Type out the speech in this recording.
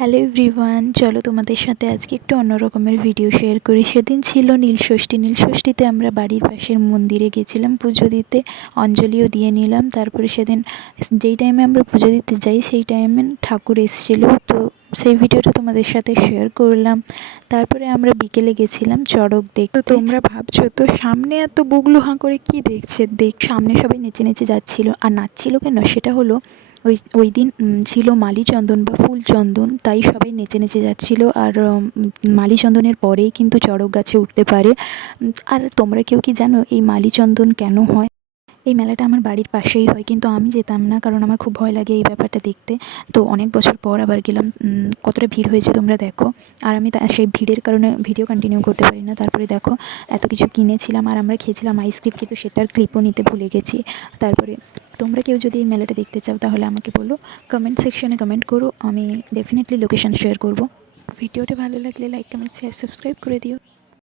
Hello everyone, চলো তোমাদের সাথে আজকে একটু অন্য রকমের ভিডিও শেয়ার করি। সেদিন ছিল নীলষষ্ঠী। নীলষষ্ঠীতে আমরা বাড়ির পাশের মন্দিরে গেছিলাম পুজো দিতে, অঞ্জলিও দিয়ে নিলাম। তারপরে সেদিন যেই টাইমে আমরা পুজো দিতে যাই সেই টাইমে ঠাকুর এসেছিলো, তো সেই ভিডিওটা তোমাদের সাথে শেয়ার করলাম। তারপরে আমরা বিকেলে গেছিলাম চড়ক দেখতে। তো তোমরা ভাবছো তো সামনে এত বুগলু হাঁ করে কী দেখছে, সামনে সবাই নেচে নেচে যাচ্ছিল। আর নাচছিল কেন, সেটা হলো ওই দিন ছিল মালিচন্দন বা ফুলচন্দন, তাই সবাই নেচে নেচে যাচ্ছিল। আর মালিচন্দনের পরেই কিন্তু চড়ক গাছে উঠতে পারে। আর তোমরা কেউ কি জানো এই মালিচন্দন কেন হয়? এই মেলাটা আমার বাড়ির পাশেই হয়, কিন্তু আমি যেতাম না, কারণ আমার খুব ভয় লাগে এই ব্যাপারটা দেখতে। তো অনেক বছর পর আবার গেলাম। কতটা ভিড় হয়েছে তোমরা দেখো। আর আমি সেই ভিড়ের কারণে ভিডিও কন্টিনিউ করতে পারি না। তারপরে দেখো এত কিছু কিনেছিলাম, আর আমরা খেয়েছিলাম আইসক্রিম, কিন্তু সেটার ক্লিপও নিতে ভুলে গেছি। তারপরে তোমরা কেউ যদি এই মেলাটা দেখতে চাও তাহলে আমাকে বলো, কমেন্ট সেকশনে কমেন্ট করো, আমি ডেফিনেটলি লোকেশন শেয়ার করব। ভিডিওটা ভালো লাগলে লাইক, কমেন্ট, শেয়ার, সাবস্ক্রাইব করে দিও।